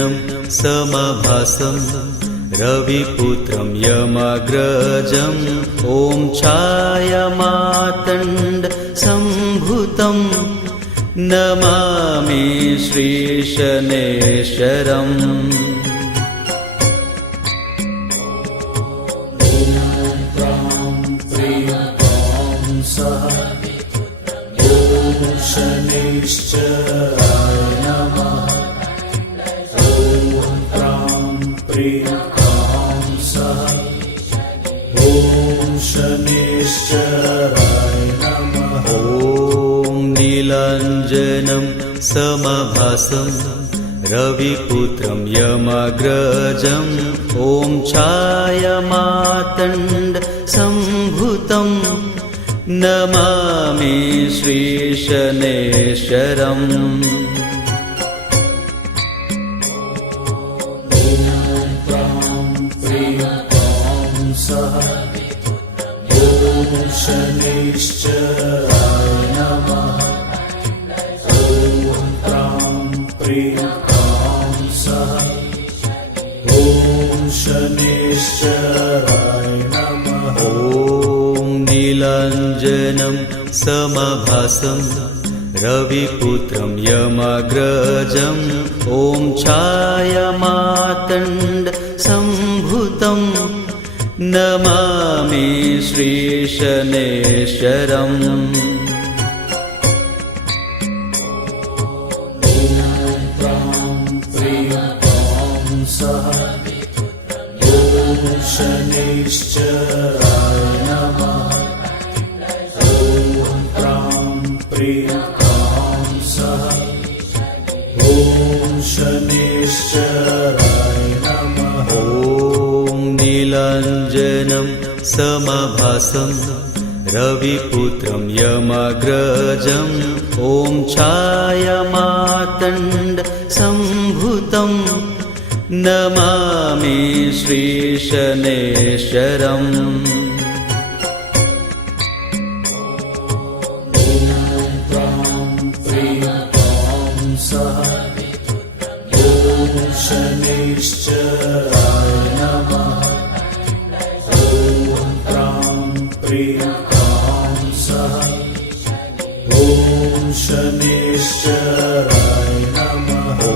नीलाञ्जनं समभासं रविपुत्रं यमाग्रजं ॐ छायामातण्ड सम्भुतं नमामि श्रीशनैश्वरम्। शनैश्चराय नमः। ॐ प्रां प्रीं प्रां सः। ॐ शनैश्चराय नमः। ॐ नीलाञ्जनं समभासं रविपुत्रं यमाग्रजं ॐ छायामातण्ड सम्भुतं नमामि श्रीशनैश्वरम्। ॐ प्रां प्रीं प्रां सः। ॐ शनैश्चराय नमः। ॐ प्रां प्रीं प्रां सः। ॐ शनैश्चराय नमः। ॐ नीलाञ्जनं समभासं रविपुत्रं यमाग्रजं ॐ छायामातण्ड सम्भुतं नमामि श्रीशनैश्वरम्। ॐ प्रां प्रीं प्रां सः। ॐ शनैश्चराय नमः। ॐ प्रां प्रीं प्रां सः। ॐ शनैश्चराय नमः। ॐ नीलाञ्जनं समभासं रविपुत्रं यमाग्रजं ॐ छायामातण्ड सम्भुतं नमामि श्रीशनैश्वरम्। ॐ प्रां प्रीं प्रां सः। ॐ शनैश्चराय नमः। ॐ प्रां प्रीं प्रां सः। ॐ शनैश्चराय नमः। ॐ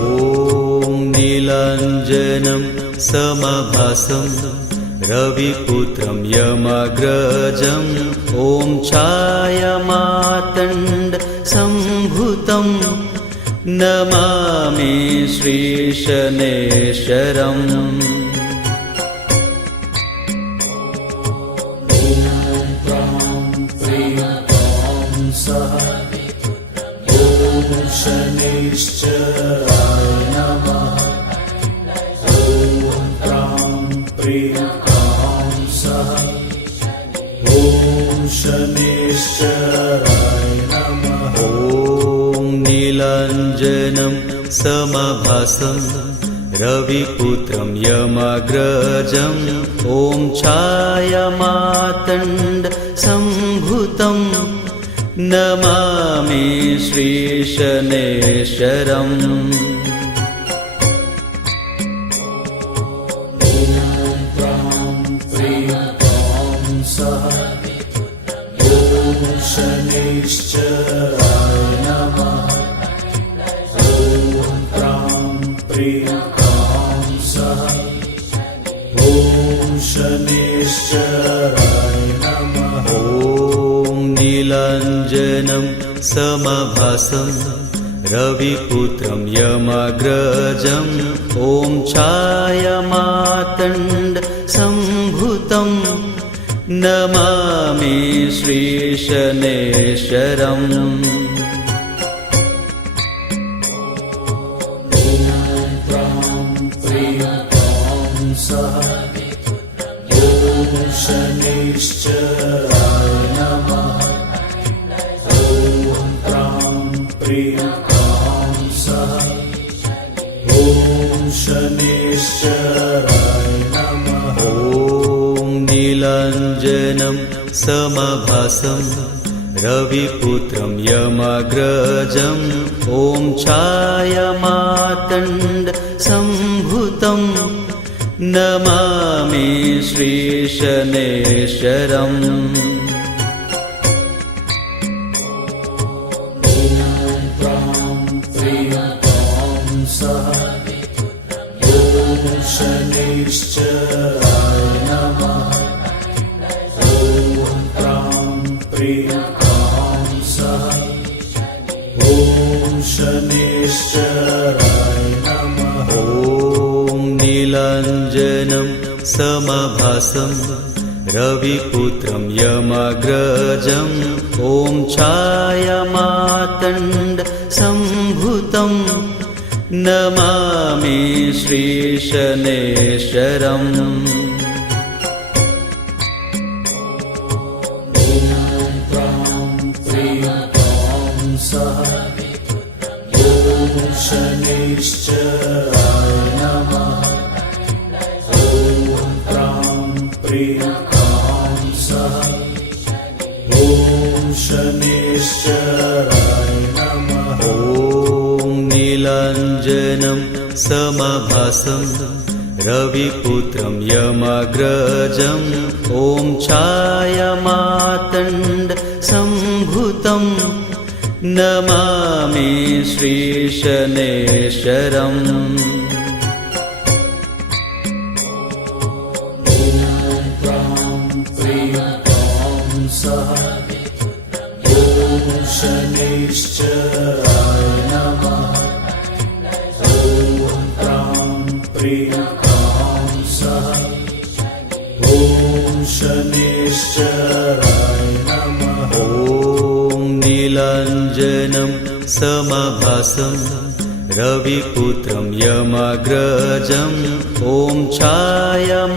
नीलाञ्जनं समभासं रविपुत्रं यमाग्रजं ॐ छायामातण्ड सम्भुतं नमामि श्रीशनैश्वरम्। ॐ प्रां प्रीं प्रां सः। ॐ शनैश्चराय नमः। ॐ प्रां प्रीं प्रां सः। ॐ शनैश्चराय नमः। ॐ नीलाञ्जनं समभासं रविपुत्रं यमाग्रजं ॐ छायामातण्ड सम्भुतं नमामि श्रीशनैश्वरम्। ॐ प्रां प्रीं प्रां सः। ॐ शनैश्चराय नमः। ॐ प्रां प्रीं प्रां सः। ॐ शनैश्चराय नमः। ॐ नीलाञ्जनं समभासं रविपुत्रं यमाग्रजं ॐ छायामातण्ड सम्भुतं नमामि श्रीशनैश्वरम्। ॐ प्रां प्रीं प्रां सः। ॐ शनैश्चराय नमः। ॐ प्रां प्रीं प्रां सः। ॐ शनैश्चराय नमः। ॐ नीलाञ्जनं समभासं रविपुत्रं यमाग्रजं ॐ छायामातण्ड सम्भुतं नमामि श्रीशनैश्चरम् शनैश्चराय नमः। ॐ प्रां प्रीं प्रां सः। ॐ शनैश्चराय नमः। ॐ नीलाञ्जनं समभासं रविपुत्रं यमाग्रजम् ॐ छायामातण्ड सम्भुतं नमामि श्रीशनैश्चरम् शनैश्चराय नमः। ॐ प्रां प्रीं प्रां सः। ॐ शनैश्चराय नमः। ॐ नीलाञ्जनं समभासं रविपुत्रं यमाग्रजम् ॐ छायामातण्ड सम्भुतं नमामि श्रीशनैश्चरम् शनैश्चराय नमः। ॐ प्रां प्रीं प्रां सः। ॐ शनैश्चराय नमः। ॐ नीलाञ्जनं समभासं रविपुत्रं यमाग्रजम् ॐ छायामातण्ड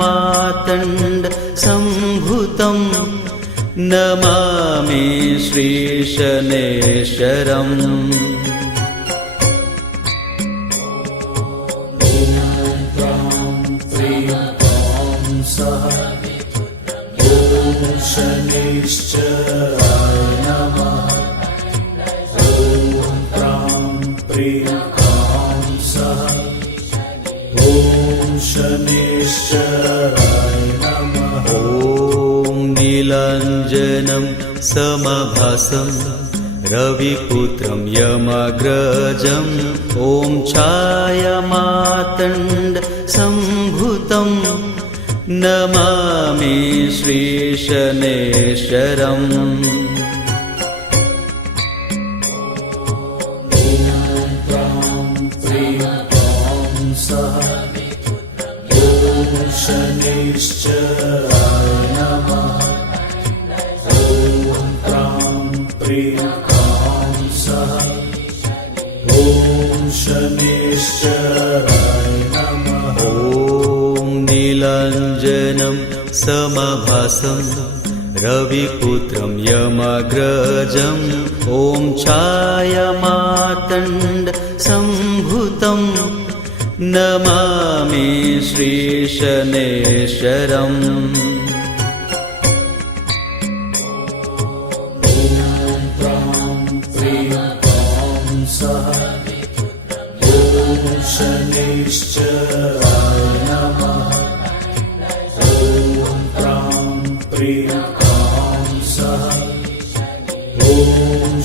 सम्भुतं नमामि श्रीशनैश्चरम् शनैश्चराय नमः। ॐ प्रां प्रीं प्रां सः। ॐ शनैश्चराय नमः। ॐ नीलाञ्जनं समभासं रविपुत्रं यमाग्रजम् ॐ छायामातण्ड सम्भुतं नमामि श्रीशनैश्चरम् शनैश्चराय नमः। ॐ प्रां प्रीं प्रां सः। ॐ शनैश्चराय नमः। ॐ नीलाञ्जनं समभासं रविपुत्रं यमाग्रजम् ॐ छायामातण्ड सम्भुतं नमामि श्रीशनैश्चरम् शनैश्चराय नमः। ॐ प्रां प्रीं प्रां सः। ॐ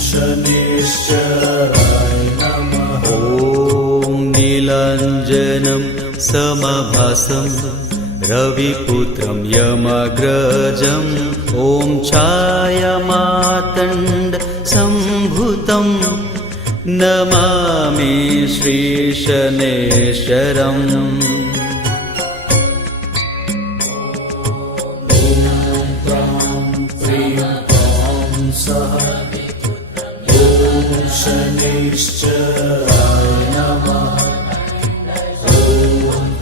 शनैश्चराय नमः। ॐ नीलाञ्जनं समभासं रविपुत्रं यमाग्रजम् ॐ छायामातण्ड सम्भुतं नमामि श्रीशनैश्चरम् शनैश्चराय नमः। ॐ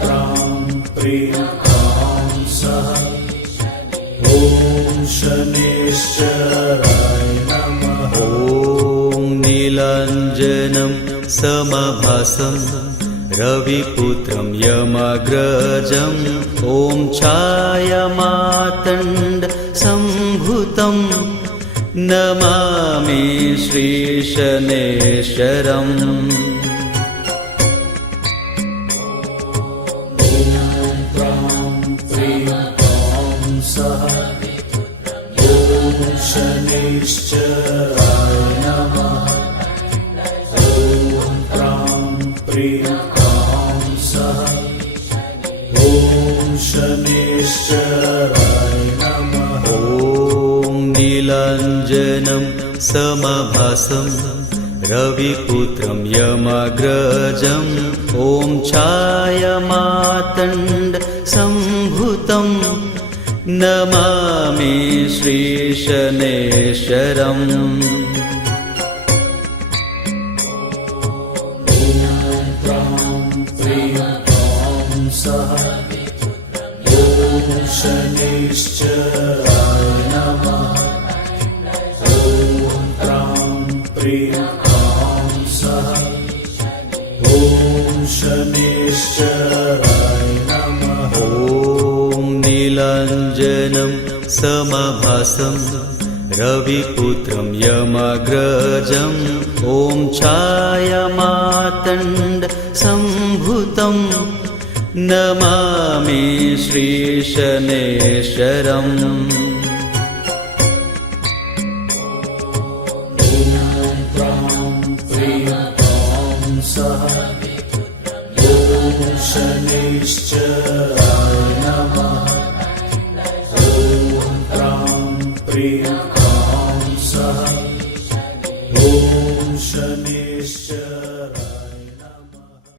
प्रां प्रीं प्रां सः। ॐ शनैश्चराय नमः। ॐ नीलाञ्जनं समभासं रविपुत्रं यमाग्रजम् ॐ छायामातण्ड सम्भुतं नमामि श्रीशनैश्चरम् शनेश्चराय नमः ॐ प्रां प्रीं प्रां सः ॐ शनेश्चराय नमः ॐ नीलाञ्जनं समभासं रविपुत्रं यमग्रजम् ॐ छायामातण्ड सम्भुतं नमामि श्रीशनेश्वरम् सः ॐ शनेश्चराय नमः ॐ प्रां प्रीं प्रां सः ॐ शनेश्चराय नमः ॐ नीलाञ्जनं समभासं रविपुत्रं यमग्रजम् ॐ छायामातण्ड सम्भुतं नमामि श्रीशनेश्वरम् सः ॐ शनेश्चराय नमः ॐ प्रां प्रीं प्रां सः ॐ शनेश्चराय